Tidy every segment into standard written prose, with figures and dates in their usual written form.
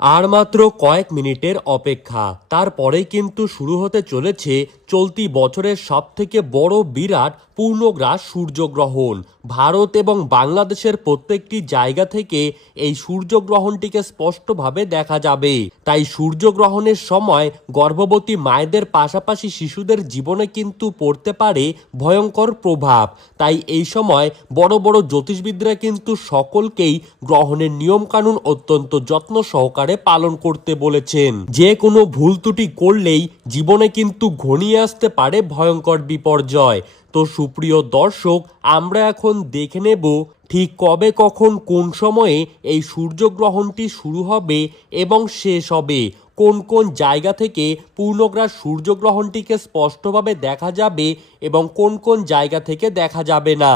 আর মাত্র কয়েক মিনিটের অপেক্ষা, তারপরেই কিন্তু শুরু হতে চলেছে চলতি বছরের সবথেকে বড় বিরাট পূর্ণগ্রাস সূর্যগ্রহণ। ভারত এবং বাংলাদেশের প্রত্যেকটি জায়গা থেকে এই সূর্যগ্রহণটিকে স্পষ্টভাবে দেখা যাবে। তাই সূর্যগ্রহণের সময় গর্ভবতী মায়েদের পাশাপাশি শিশুদের জীবনে কিন্তু পড়তে পারে ভয়ঙ্কর প্রভাব। তাই এই সময় বড় বড় জ্যোতিষবিদরা কিন্তু সকলকেই গ্রহণের নিয়মকানুন অত্যন্ত যত্ন সহকারে পালন করতে বলেছেন। যে কোনো ভুল ত্রুটি করলেই জীবনে কিন্তু ঘনিয়ে আসতে পারে ভয়ঙ্কর বিপর্যয়। তো সুপ্রিয় দর্শক, আমরা এখন দেখে নেব ঠিক কবে, কখন, কোন সময়ে এই সূর্যগ্রহণটি শুরু হবে এবং শেষ হবে। কোন কোন জায়গা থেকে পূর্ণগ্রাস সূর্যগ্রহণটিকে স্পষ্টভাবে দেখা যাবে এবং কোন কোন জায়গা থেকে দেখা যাবে না।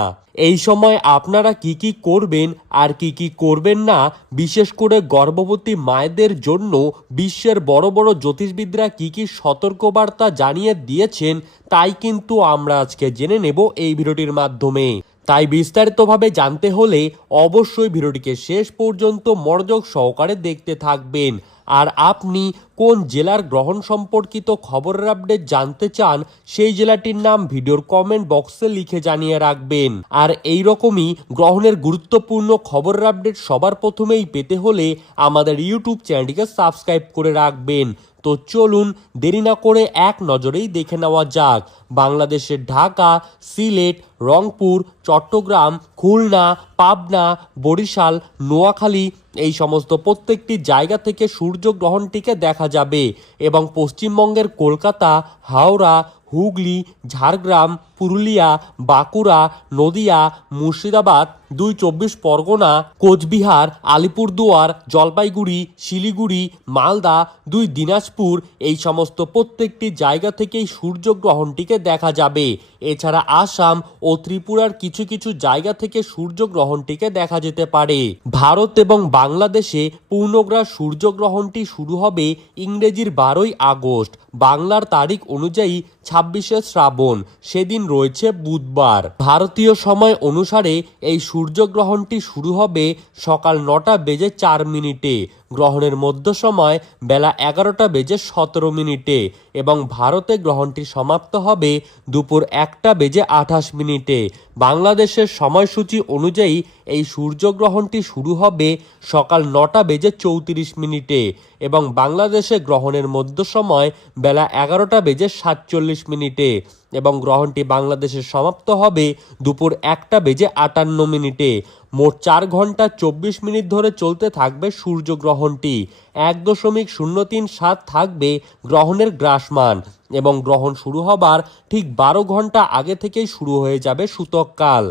এই সময় আপনারা কি কি করবেন আর কি কি করবেন না, বিশেষ করে গর্ভবতী মায়েদের জন্য বিশ্বের বড় বড় জ্যোতিষবিদরা কি কি সতর্কবার্তা জানিয়ে দিয়েছেন, তাই কিন্তু আমরা আজকে জেনে নেব এই ভিডিওটির মাধ্যমে। তাই বিস্তারিতভাবে জানতে হলে অবশ্যই ভিডিওটিকে শেষ পর্যন্ত মনোযোগ সহকারে দেখতে থাকবেন। আর আপনি কোন জেলার গ্রহণ সম্পর্কিত খবরের আপডেট জানতে চান, সেই জেলাটির নাম ভিডিওর কমেন্ট বক্সে লিখে জানিয়ে রাখবেন। আর এই রকমই গ্রহণের গুরুত্বপূর্ণ খবরের আপডেট সবার প্রথমেই পেতে হলে আমাদের ইউটিউব চ্যানেলটিকে সাবস্ক্রাইব করে রাখবেন। তো চলুন দেরি না করে এক নজরেই দেখে নেওয়া যাক বাংলাদেশের ঢাকা, সিলেট, রংপুর, চট্টগ্রাম, খুলনা, পাবনা, বরিশাল, নোয়াখালী এই সমস্ত প্রত্যেকটি জায়গা থেকে সূর্যগ্রহণটিকে দেখা যাবে এবং পশ্চিমবঙ্গের কলকাতা, হাওড়া, হুগলি, ঝাড়গ্রাম, পুরুলিয়া, বাঁকুড়া, নদিয়া, মুর্শিদাবাদ, ২ পরগনা, কোচবিহার, আলিপুরদুয়ার, জলপাইগুড়ি, শিলিগুড়ি, মালদা, ২ দিনাজপুর এই সমস্ত প্রত্যেকটি জায়গা থেকেই সূর্যগ্রহণটিকে দেখা যাবে। এছাড়া আসাম ও ত্রিপুরার কিছু কিছু জায়গা থেকে সূর্যগ্রহণটিকে দেখা যেতে পারে। ভারত এবং বাংলাদেশে পূর্ণগ্রাস সূর্যগ্রহণটি শুরু হবে ইংরেজির ১২ই আগস্ট, বাংলার তারিখ অনুযায়ী ২৬শে শ্রাবণ, সেদিন রয়েছে বুধবার। ভারতীয় সময় অনুসারে এই সূর্যগ্রহণটি শুরু হবে সকাল ৯টা বেজে ৪ মিনিটে, গ্রহণের মধ্য সময় বেলা ১১টা বেজে ১৭ মিনিটে এবং ভারতে গ্রহণটি সমাপ্ত হবে দুপুর ১টা বেজে ২৮ মিনিটে। বাংলাদেশের সময়সূচি অনুযায়ী এই সূর্যগ্রহণটি শুরু হবে সকাল ৯টা বেজে ৩৪ মিনিটে এবং বাংলাদেশে গ্রহণের মধ্য সময় বেলা ১১টা বেজে ৪৭ মিনিটে এবং গ্রহণটি বাংলাদেশে সমাপ্ত হবে দুপুর ১টা বেজে ৫৮ মিনিটে। মোট ৪ ঘন্টা ২৪ মিনিট ধরে চলতে থাকবে সূর্যগ্রহণটি। ১.০৩৭ থাকবে গ্রহণের গ্রাসমান এবং গ্রহণ শুরু হবার ঠিক ১২ ঘন্টা আগে থেকেই শুরু হয়ে যাবে সূতককাল।